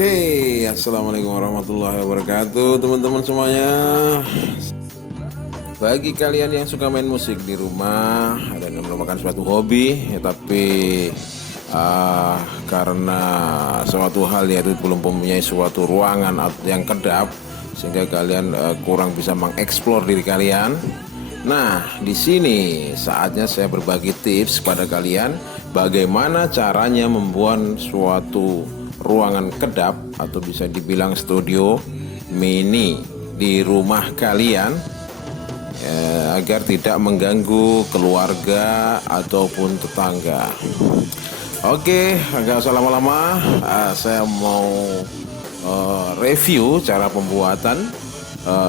Oke, assalamualaikum warahmatullahi wabarakatuh, teman-teman semuanya. Bagi kalian yang suka main musik di rumah dan merupakan suatu hobi, tapi karena suatu hal yaitu belum mempunyai suatu ruangan yang kedap, sehingga kalian kurang bisa mengeksplor diri kalian. Nah, di sini saatnya saya berbagi tips kepada kalian bagaimana caranya membuat suatu ruangan kedap atau bisa dibilang studio mini di rumah kalian agar tidak mengganggu keluarga ataupun tetangga. Oke, agak usah lama-lama, saya mau review cara pembuatan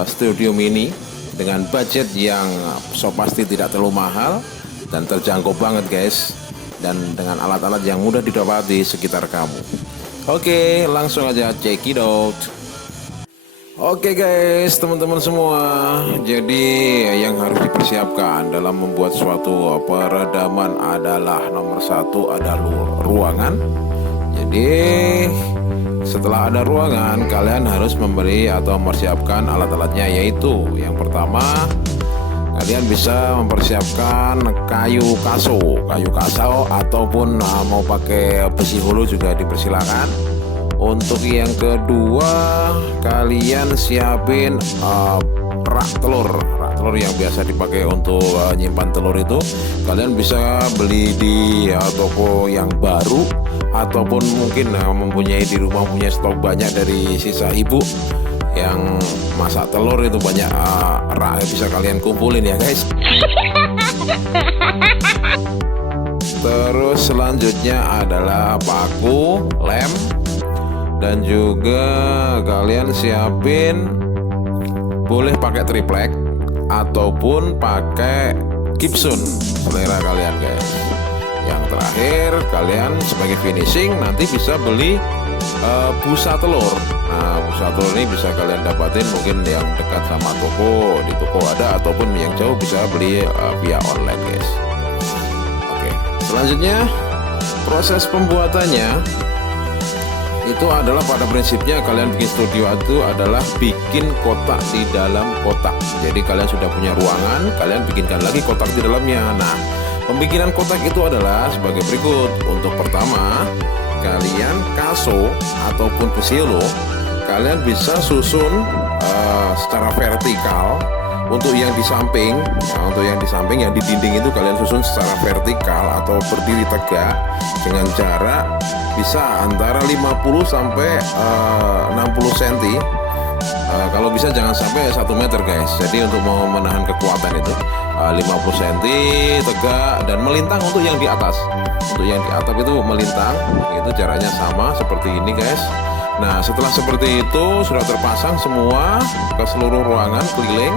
studio mini dengan budget yang so pasti tidak terlalu mahal dan terjangkau banget guys, dan dengan alat-alat yang mudah didapati di sekitar kamu. Oke, langsung aja check it out. Oke guys, teman-teman semua, jadi yang harus dipersiapkan dalam membuat suatu peredaman adalah nomor satu adalah ruangan. Jadi setelah ada ruangan, kalian harus memberi atau mempersiapkan alat-alatnya, yaitu yang pertama kalian bisa mempersiapkan kayu kaso ataupun mau pakai besi hulu juga dipersilakan. Untuk yang kedua, kalian siapin rak telur yang biasa dipakai untuk nyimpan telur. Itu kalian bisa beli di toko yang baru ataupun mungkin mempunyai di rumah, punya stok banyak dari sisa ibu yang masak telur, itu banyak rak bisa kalian kumpulin ya guys. Terus selanjutnya adalah paku, lem, dan juga kalian siapin boleh pakai triplek ataupun pakai gypsum, selera kalian guys. Yang terakhir, kalian sebagai finishing nanti bisa beli busa telur. Nah, busa telur ini bisa kalian dapatin mungkin yang dekat sama toko, di toko ada, ataupun yang jauh bisa beli via online guys. Oke, selanjutnya proses pembuatannya itu adalah pada prinsipnya kalian bikin studio itu adalah bikin kotak di dalam kotak. Jadi kalian sudah punya ruangan, kalian bikinkan lagi kotak di dalamnya. Nah, pembikinan kotak itu adalah sebagai berikut. Untuk pertama, kalian kaso ataupun besiolo kalian bisa susun secara vertikal. Untuk yang di samping, yang di dinding itu kalian susun secara vertikal atau berdiri tegak dengan jarak bisa antara 50 sampai 60 cm. Kalau bisa jangan sampai 1 meter guys. Jadi untuk menahan kekuatan itu 50 cm tegak dan melintang. Untuk yang di atas, untuk yang di atap itu melintang, itu jaraknya sama seperti ini guys. Nah, setelah seperti itu sudah terpasang semua ke seluruh ruangan keliling.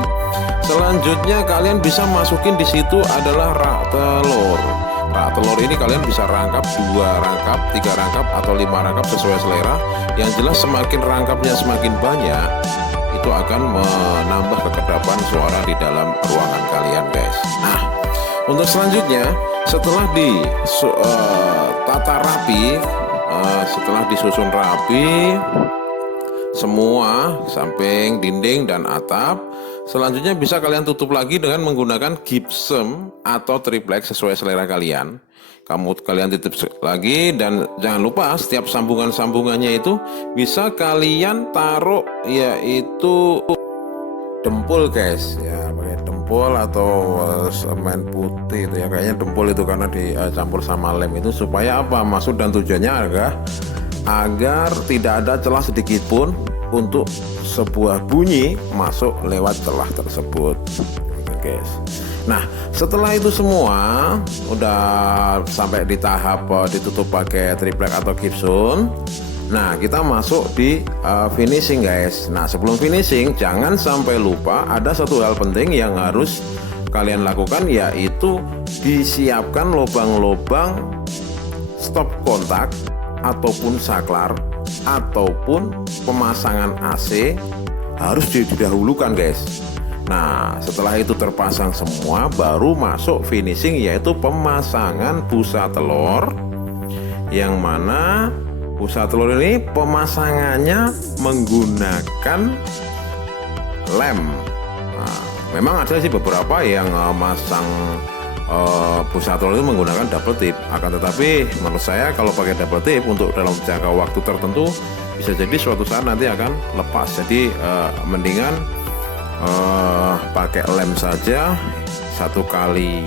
Selanjutnya kalian bisa masukin di situ adalah rak telur. Rak telur ini kalian bisa rangkap 2 rangkap, 3 rangkap, atau 5 rangkap sesuai selera. Yang jelas semakin rangkapnya semakin banyak, itu akan menambah kekedapan suara di dalam ruangan kalian guys. Nah, untuk selanjutnya setelah ditata rapi, setelah disusun rapi semua samping, dinding, dan atap, selanjutnya bisa kalian tutup lagi dengan menggunakan gypsum atau triplek sesuai selera kalian. Kalian tutup lagi, dan jangan lupa setiap sambungannya itu bisa kalian taruh yaitu dempul guys ya, pakai dempul atau semen putih itu ya, kayaknya dempul itu karena dicampur sama lem itu supaya apa, maksud dan tujuannya agar tidak ada celah sedikit pun untuk sebuah bunyi masuk lewat celah tersebut. Oke guys. Nah, setelah itu semua udah sampai di tahap ditutup pakai triplek atau gypsum. Nah, kita masuk di finishing guys. Nah, sebelum finishing jangan sampai lupa ada satu hal penting yang harus kalian lakukan, yaitu disiapkan lubang-lubang stop kontak ataupun saklar ataupun pemasangan AC harus didahulukan guys. Nah, setelah itu terpasang semua, baru masuk finishing, yaitu pemasangan busa telur, yang mana busa telur ini pemasangannya menggunakan lem. Nah, memang ada sih beberapa yang masang busa telur itu menggunakan double tip, akan tetapi menurut saya kalau pakai double tip untuk dalam jangka waktu tertentu bisa jadi suatu saat nanti akan lepas. Jadi mendingan pakai lem saja, satu kali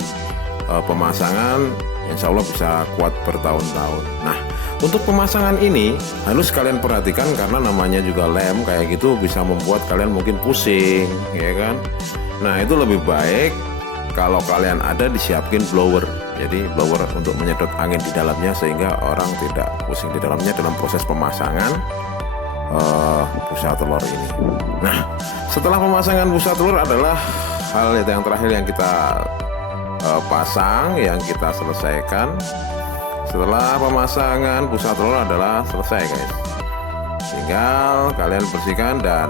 pemasangan insya Allah bisa kuat bertahun-tahun. Nah, untuk pemasangan ini harus kalian perhatikan karena namanya juga lem kayak gitu bisa membuat kalian mungkin pusing, ya kan. Nah, itu lebih baik kalau kalian ada disiapin blower, jadi blower untuk menyedot angin di dalamnya sehingga orang tidak pusing di dalamnya dalam proses pemasangan busa telur ini. Nah, setelah pemasangan busa telur adalah hal yang terakhir yang kita pasang, yang kita selesaikan. Setelah pemasangan busa telur adalah selesai guys, tinggal kalian bersihkan dan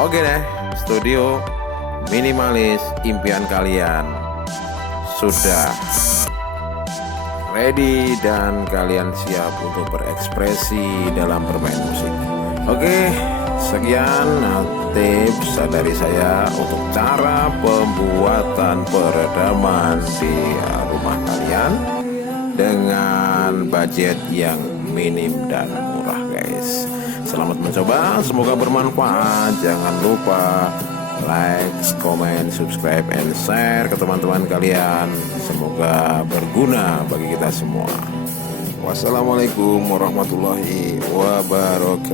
oke deh, studio minimalis impian kalian sudah ready dan kalian siap untuk berekspresi dalam bermain musik. Oke, sekian tips dari saya untuk cara pembuatan peredaman di rumah kalian dengan budget yang minim dan murah guys. Selamat mencoba, semoga bermanfaat. Jangan lupa like, comment, subscribe, and share ke teman-teman kalian. Semoga berguna bagi kita semua. Wassalamualaikum warahmatullahi wabarakatuh.